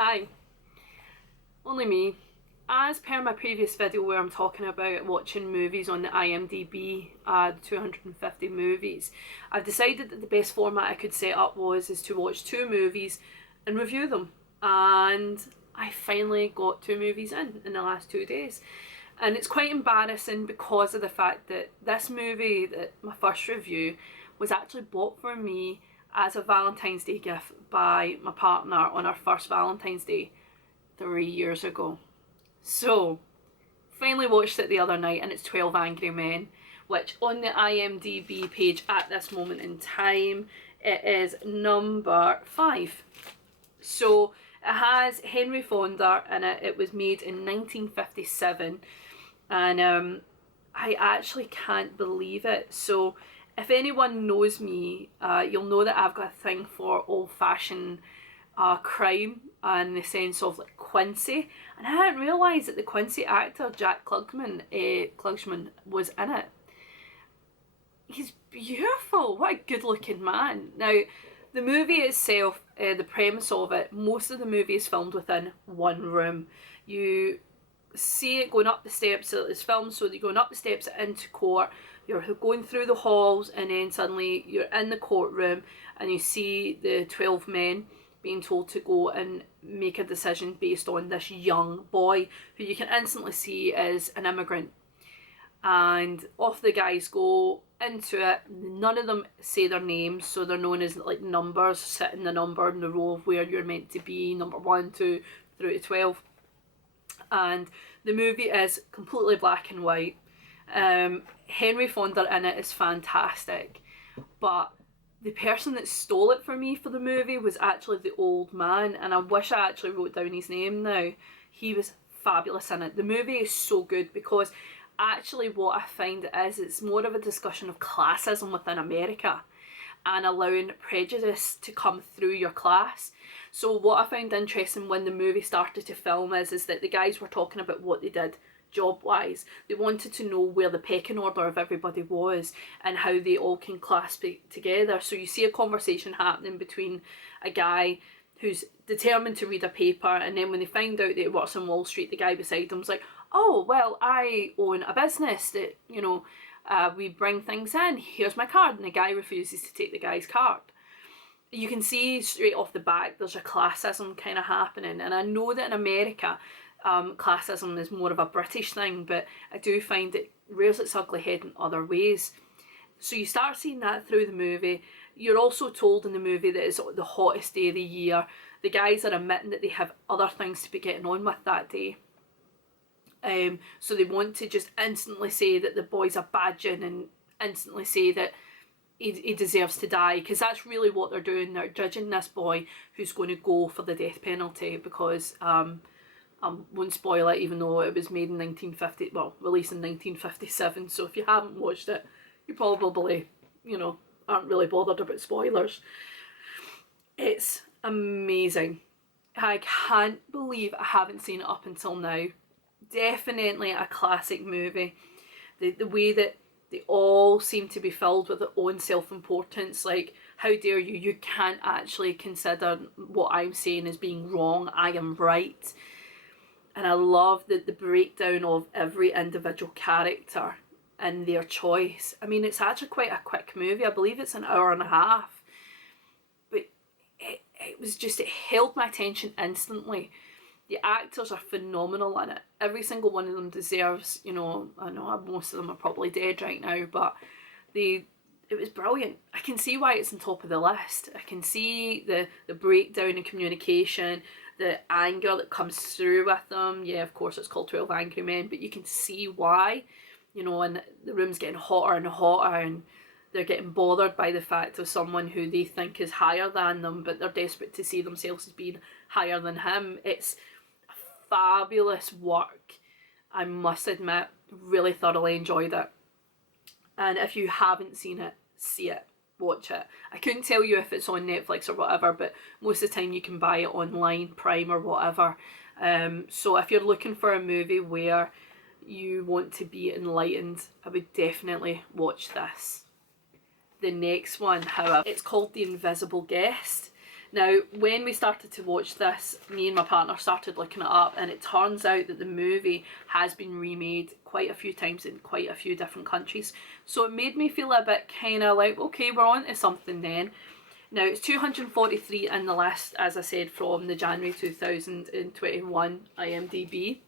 Hi, only me. As per my previous video where I'm talking about watching movies on the IMDB, the 250 movies, I've decided that the best format I could set up is to watch two movies and review them. And I finally got two movies in the last 2 days. And it's quite embarrassing because of the fact that this movie, that my first review, was actually bought for me as a Valentine's Day gift by my partner on our first Valentine's Day 3 years ago. So, finally watched it the other night, and it's 12 Angry Men, which on the IMDB page at this moment in time, it is number 5. So, it has Henry Fonda in it. It was made in 1957, and I actually can't believe it. So, if anyone knows me, you'll know that I've got a thing for old-fashioned crime, in the sense of like Quincy, and I didn't realise that the Quincy actor Jack Klugman was in it. He's beautiful. What a good looking man. Now, the movie itself, the premise of it, most of the movie is filmed within one room. You see it going up the steps. So it's filmed so you're going up the steps into court, you're going through the halls, and then suddenly you're in the courtroom and you see the 12 men being told to go and make a decision based on this young boy who you can instantly see is an immigrant. And off the guys go into it. None of them say their names, so they're known as like numbers, sitting the number in the row of where you're meant to be, number 1, 2 through to 12. And the movie is completely black and white. Henry Fonda in it is fantastic, but the person that stole it for me for the movie was actually the old man, and I wish I actually wrote down his name now. He was fabulous in it. The movie is so good because actually what I find it is, it's more of a discussion of classism within America and allowing prejudice to come through your class. So what I found interesting when the movie started to film is that the guys were talking about what they did job wise. They wanted to know where the pecking order of everybody was and how they all can clasp it together. So you see a conversation happening between a guy who's determined to read a paper, and then when they find out that he works on Wall Street, the guy beside him's like, oh well, I own a business that, you know, we bring things in, here's my card, and the guy refuses to take the guy's card. You can see straight off the back there's a classism kind of happening, and I know that in America classism is more of a British thing, but I do find it rears its ugly head in other ways. So you start seeing that through the movie. You're also told in the movie that it's the hottest day of the year. The guys are admitting that they have other things to be getting on with that day. So they want to just instantly say that the boy's a badging and instantly say that he deserves to die, because that's really what they're doing. They're judging this boy who's going to go for the death penalty because I won't spoil it, even though it was made in 1950, well, released in 1957, so if you haven't watched it, you probably, you know, aren't really bothered about spoilers. It's amazing. I can't believe I haven't seen it up until now. Definitely a classic movie. The way that they all seem to be filled with their own self-importance, like, how dare you, you can't actually consider what I'm saying as being wrong, I am right. And I love the breakdown of every individual character and their choice. I mean, it's actually quite a quick movie. I believe it's an hour and a half. But it was just, it held my attention instantly. The actors are phenomenal in it. Every single one of them deserves, you know, I know most of them are probably dead right now, but it was brilliant. I can see why it's on top of the list. I can see the breakdown in communication, the anger that comes through with them. Yeah, of course it's called 12 Angry Men, but you can see why, you know, and the room's getting hotter and hotter, and they're getting bothered by the fact of someone who they think is higher than them, but they're desperate to see themselves as being higher than him. It's fabulous work, I must admit. Really thoroughly enjoyed it. And if you haven't seen it, see it. Watch it. I couldn't tell you if it's on Netflix or whatever, but most of the time you can buy it online, Prime or whatever. So if you're looking for a movie where you want to be enlightened, I would definitely watch this. The next one, however, it's called The Invisible Guest. Now, when we started to watch this, me and my partner started looking it up, and it turns out that the movie has been remade quite a few times in quite a few different countries. So it made me feel a bit kind of like, okay, we're on to something then. Now, it's 243 in the list, as I said, from the January 2021 IMDB.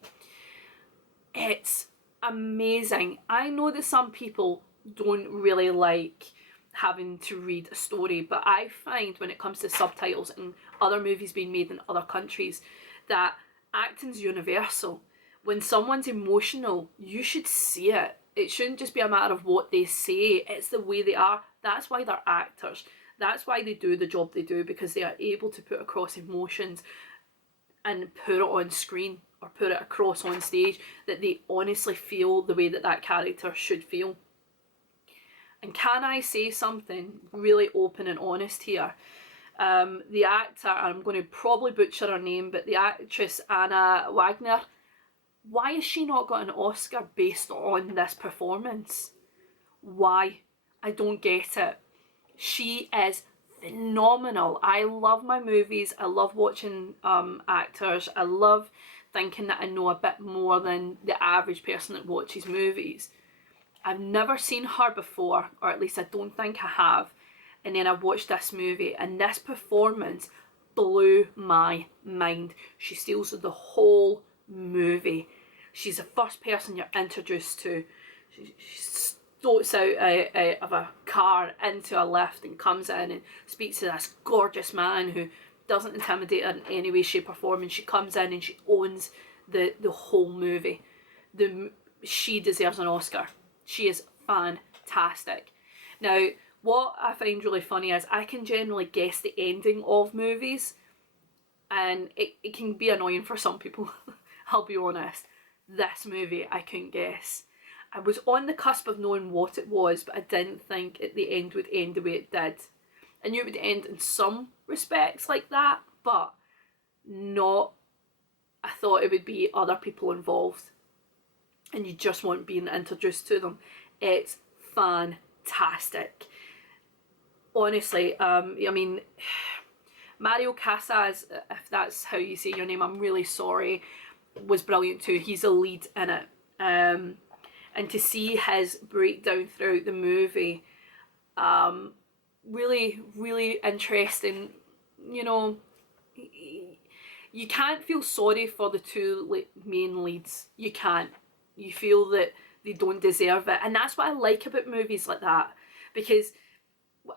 It's amazing. I know that some people don't really like having to read a story, but I find when it comes to subtitles and other movies being made in other countries that acting's universal. When someone's emotional, you should see it. It shouldn't just be a matter of what they say, it's the way they are. That's why they're actors. That's why they do the job they do, because they are able to put across emotions and put it on screen or put it across on stage, that they honestly feel the way that that character should feel. And can I say something really open and honest here? The actor, I'm going to probably butcher her name, but the actress Anna Wagner, why has she not got an Oscar based on this performance? Why? I don't get it. She is phenomenal. I love my movies. I love watching actors. I love thinking that I know a bit more than the average person that watches movies. I've never seen her before, or at least I don't think I have. And then I watched this movie, and this performance blew my mind. She steals the whole movie. She's the first person you're introduced to. She stoats out of a car into a lift and comes in and speaks to this gorgeous man who doesn't intimidate her in any way, shape or form. And she comes in and she owns the whole movie. She deserves an Oscar. She is fantastic. Now, what I find really funny is I can generally guess the ending of movies, and it can be annoying for some people. I'll be honest. This movie I couldn't guess. I was on the cusp of knowing what it was, but I didn't think the end would end the way it did. I knew it would end in some respects like that, but not. I thought it would be other people involved, and you just weren't being introduced to them. It's fantastic. Honestly, I mean, Mario Casas, if that's how you say your name, I'm really sorry, was brilliant too. He's a lead in it. And to see his breakdown throughout the movie, really, really interesting. You know, you can't feel sorry for the two main leads. You can't. You feel that they don't deserve it. And that's what I like about movies like that. Because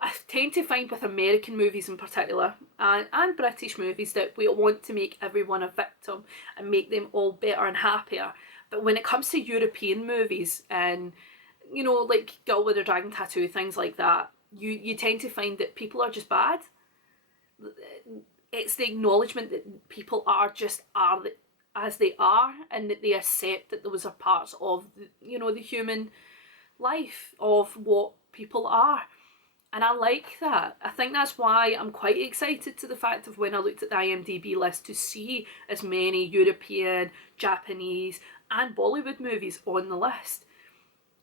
I tend to find with American movies in particular, and British movies, that we want to make everyone a victim and make them all better and happier. But when it comes to European movies and, you know, like Girl with a Dragon Tattoo, things like that, you tend to find that people are just bad. It's the acknowledgement that people are as they are, and that they accept that those are parts of, you know, the human life of what people are. And I like that. I think that's why I'm quite excited to the fact of when I looked at the IMDb list to see as many European, Japanese and Bollywood movies on the list.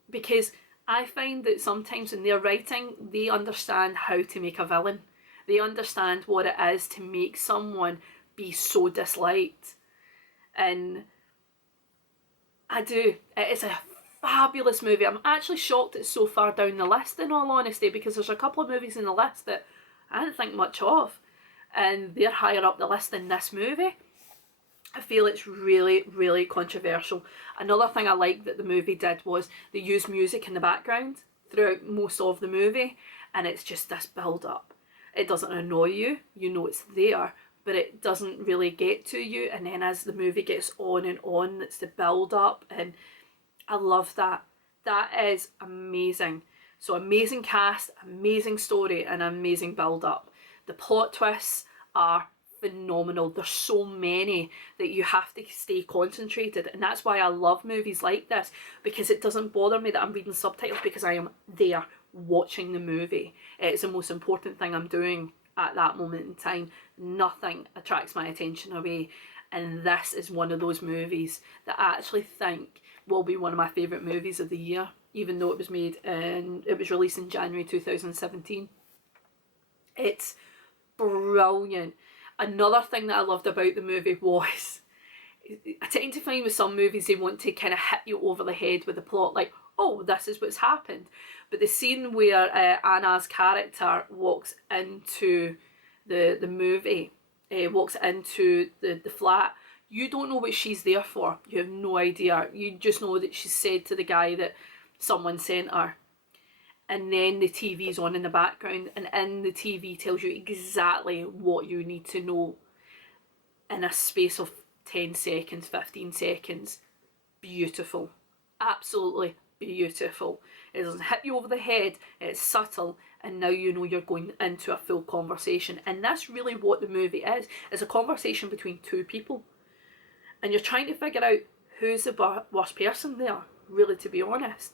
Because I find that sometimes in their writing, they understand how to make a villain. They understand what it is to make someone be so disliked. And I do. It is a fabulous movie. I'm actually shocked it's so far down the list, in all honesty, because there's a couple of movies in the list that I didn't think much of, and they're higher up the list than this movie. I feel it's really, really controversial. Another thing I liked that the movie did was they used music in the background throughout most of the movie, and it's just this build up. It doesn't annoy you, you know it's there, but it doesn't really get to you, and then as the movie gets on and on, it's the build up, and I love that. That is amazing. So amazing cast, amazing story, and amazing build up. The plot twists are phenomenal. There's so many that you have to stay concentrated, and that's why I love movies like this, because it doesn't bother me that I'm reading subtitles, because I am there watching the movie. It's the most important thing I'm doing at that moment in time. Nothing attracts my attention away, and this is one of those movies that I actually think will be one of my favourite movies of the year, even though it was released in January 2017. It's brilliant. Another thing that I loved about the movie was, I tend to find with some movies they want to kind of hit you over the head with the plot, like, oh, this is what's happened. But the scene where Anna's character walks into the movie, walks into the flat, you don't know what she's there for. You have no idea. You just know that she's said to the guy that someone sent her. And then the TV's on in the background, and in the TV tells you exactly what you need to know in a space of 10 seconds, 15 seconds. Beautiful. Absolutely beautiful. It doesn't hit you over the head, it's subtle, and now you know you're going into a full conversation. And that's really what the movie is. It's a conversation between two people. And you're trying to figure out who's the worst person there, really, to be honest.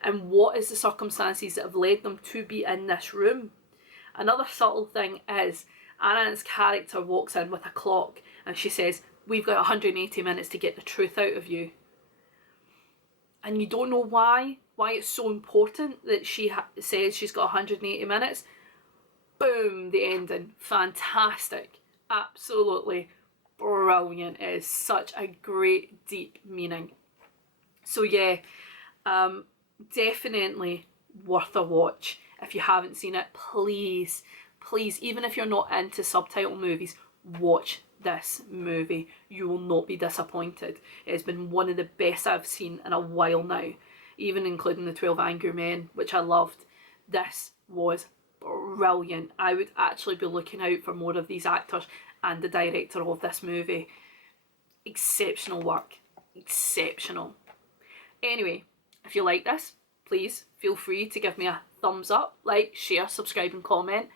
And what is the circumstances that have led them to be in this room. Another subtle thing is Anna's character walks in with a clock and she says, we've got 180 minutes to get the truth out of you. And you don't know why it's so important that she says she's got 180 minutes. Boom, the ending. Fantastic. Absolutely brilliant. It is such a great, deep meaning. So yeah, definitely worth a watch. If you haven't seen it, please, even if you're not into subtitle movies, watch this movie. You will not be disappointed. It has been one of the best I've seen in a while now, even including the 12 Angry Men, which I loved. This was brilliant. I would actually be looking out for more of these actors and the director of this movie. Exceptional work. Exceptional. Anyway, if you like this, please feel free to give me a thumbs up, like, share, subscribe and comment.